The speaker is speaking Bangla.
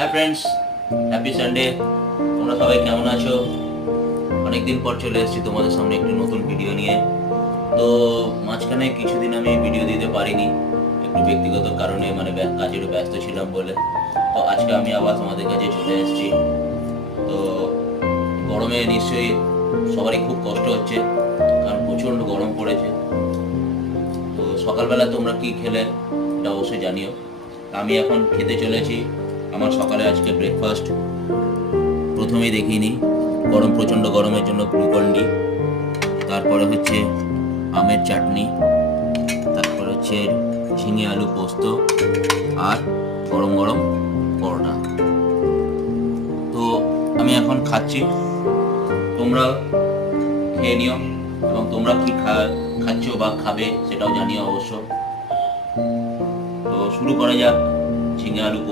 Hi friends, happy Sunday. তোমরা সবাই কেমন আছো? অনেকদিন পর চলে এসেছি তোমাদের সামনে একটি নতুন ভিডিও নিয়ে। তো মাঝখানে কিছুদিন আমি ভিডিও দিতে পারিনি, একটু ব্যক্তিগত কারণে, মানে কাজেরও ব্যস্ত ছিলাম বলে। তো আজকে আমি আবার তোমাদের কাছে চলে এসেছি। তো গরমে নিশ্চয়ই সবারই খুব কষ্ট হচ্ছে, কারণ প্রচণ্ড গরম পড়েছে। তো সকালবেলা তোমরা কি খেলে এটা অবশ্যই জানিও। আমি এখন খেতে চলেছি। আমার সকালে আজকে ব্রেকফাস্ট প্রথমেই দেখিয়ে নিই। প্রচণ্ড গরমের জন্য গ্লুকন ডি, তারপরে হচ্ছে আমের চাটনি, তারপরে হচ্ছে ঝিঙে আলু পোস্ত, আর গরম গরম পরোটা। তো আমি এখন খাচ্ছি, তোমরা খেয়ে নিও, এবং তোমরা কি খাচ্ছ বা খাবে সেটাও জানিও অবশ্য। তো শুরু করা যাক ঝিঙে আলু পোস্ত।